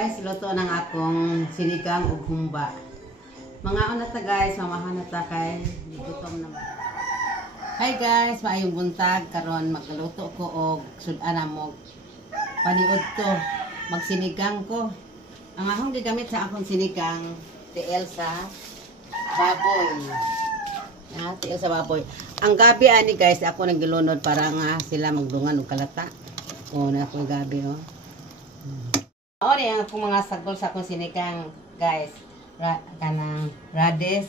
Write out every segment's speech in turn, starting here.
Guys, luto ng akong sinigang ug humba. Mga una ta guys, mamahan na ta kay gutom naman. Hi guys, maayong buntag karon magluto ko og sudan mo paniud to. Magsinigang ko. Ang akong gigamit sa akong sinigang tiil sa baboy. Tiil sa baboy. Ang gabi ani guys, ako naglunod para nga sila magdungan og kalata. Na ako gabi O ang akong mga sagol sa akong sinigang, guys. Kanang radish,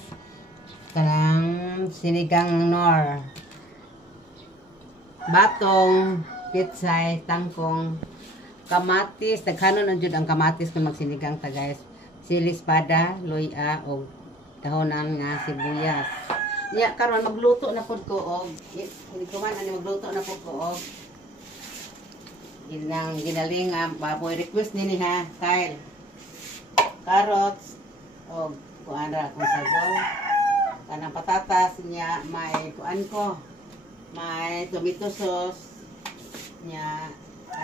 kanang sinigang nor, batong, pitsay, tangkong, kamatis, naghanon na jud ang kamatis kung magsinigang ta, guys. Sili espada, luya, o dahonan nga sibuyas. Nya karon magluto na pud ko og hindi ko man ani magluto na pud ko og ginang ginaling baboy. Request nini ha, Kyle. Carrots o kuan ra kung sagol. Kanang patatas niya may kuan ko. May tomato sauce niya.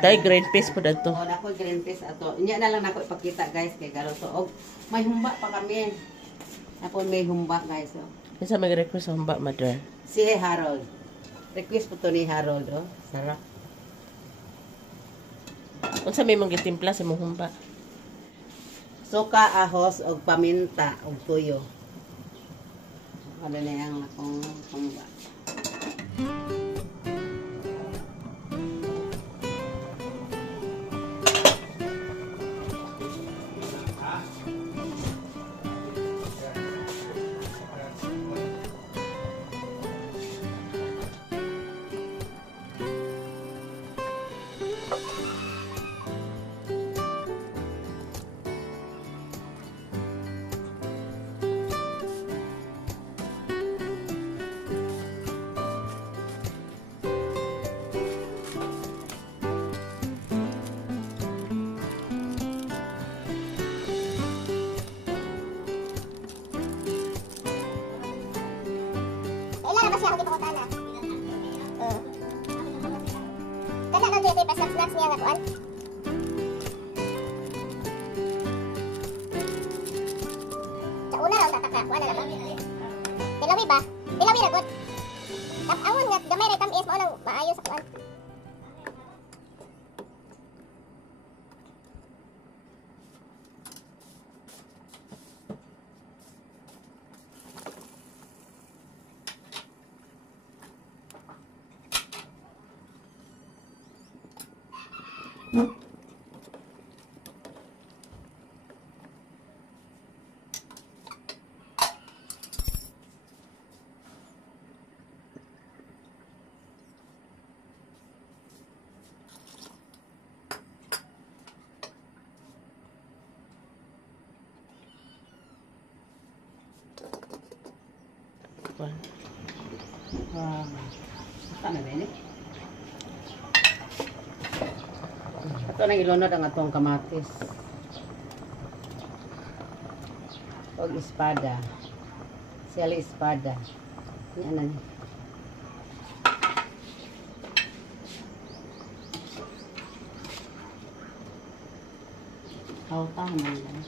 Tay green peas po dato. O nako green peas ato. Inya na lang nako ipakita guys kay galuto og may humba pa kami. Napon may humba guys. Isa may request sa humba, mother. Si Harold. Request po to ni Harold, oh. Sarap. Unsa may mong gitimpla sa mong humba? Suka, ahos, og paminta, og tuyo. Ano na yung akong humba. Kada lang dito pa snacks niya nga kuan. Sa una raw tataka kuan na lang. Tilawi ba? Tilawi ra gud. Tap-awon nga gamay ra tamis mao nang maayo sa kuan. Ano ba ini? Ito nang ilunod ang atong kamatis. Og espada. Sili espada. Yan na ni. Hawtahan na lang.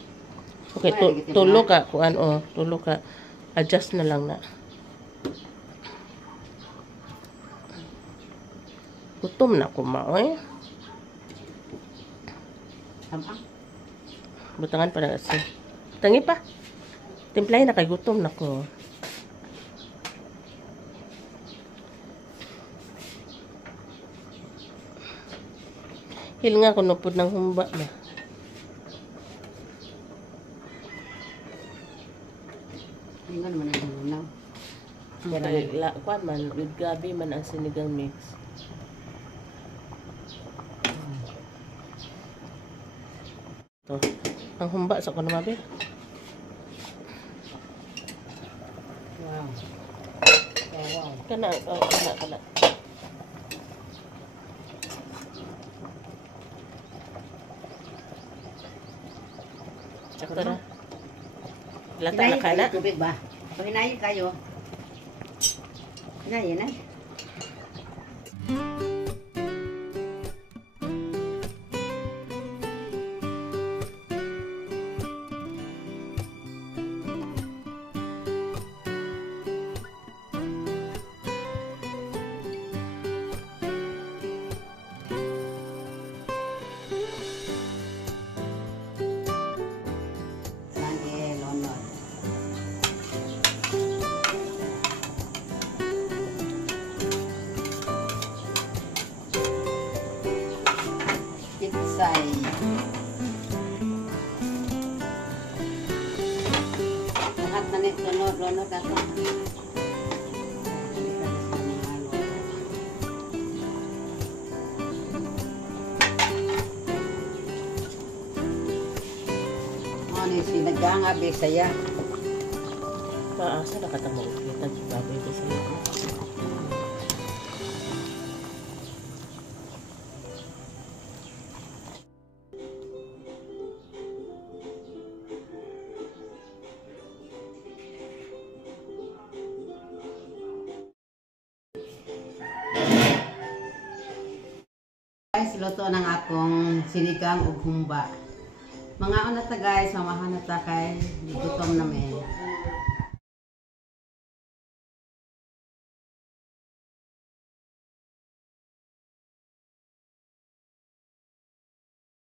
Okay, tulo ka kuan tulo ka. Adjust na lang na. Gutom na ko maoy. Butangan pa na kasi. Tangi pa. Timplay na kay gutom na ko. Hil nga ko nupod ng humba na. Hindi nga naman ang lunaw. Kuan man, with gabi man ang sinigang mix. To, ang humba sa kuno mabi. Wow. Wow. Kana. Sakto na. Lata na kana. Tubig ba? Pahinayin kayo. Hinayin na. Isay. Lahat na nito, lunod ako. Ano yung sinagang Bisaya? Maasa nakatamo kita sa baboy ko sa iyo. Guys, luto ng akong sinigang ug humba. Mga una ta guys, mamahan na ta kay gutom namin.